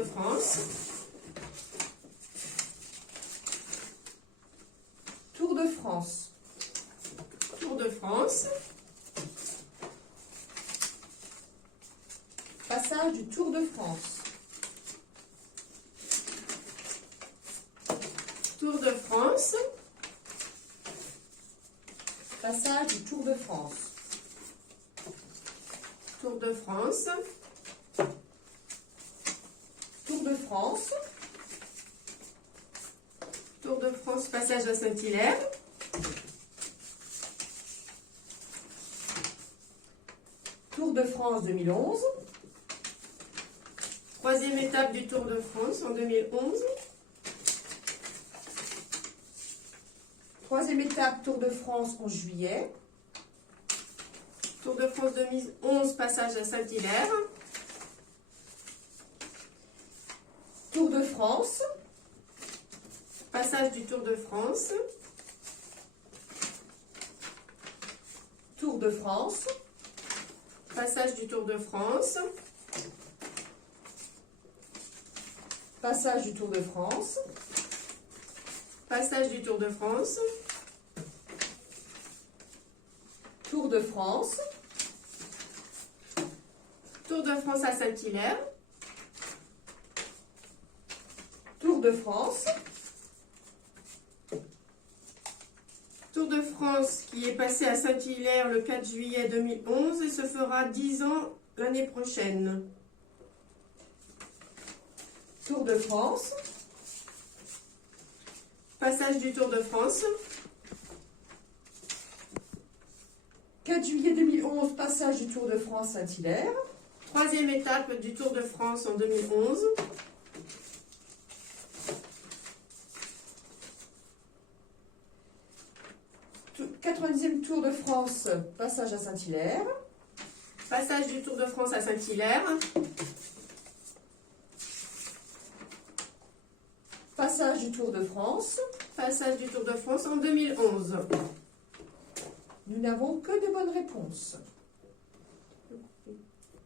de France. Tour de France. Tour de France. Passage du Tour de France. Tour de France. Passage du Tour de France. Tour de France. Tour de France. Tour de France, passage à Saint-Hilaire. Tour de France 2011. Troisième étape du Tour de France en 2011. Troisième étape Tour de France en juillet. Tour de France 2011, passage à Saint-Hilaire. Tour de France. Passage du Tour de France. Tour de France. Passage du Tour de France. Passage du Tour de France. Passage du Tour de France. Tour de France. Tour de France à Saint-Hilaire. Tour de France. Tour de France qui est passé à Saint-Hilaire le 4 juillet 2011 et se fera 10 ans l'année prochaine. Tour de France. Passage du Tour de France. 4 juillet 2011, passage du Tour de France Saint-Hilaire. Troisième étape du Tour de France en 2011. Tout- 90e Tour de France, passage à Saint-Hilaire. Passage du Tour de France à Saint-Hilaire. Passage du Tour de France. Passage du Tour de France en 2011. Nous n'avons que de bonnes réponses.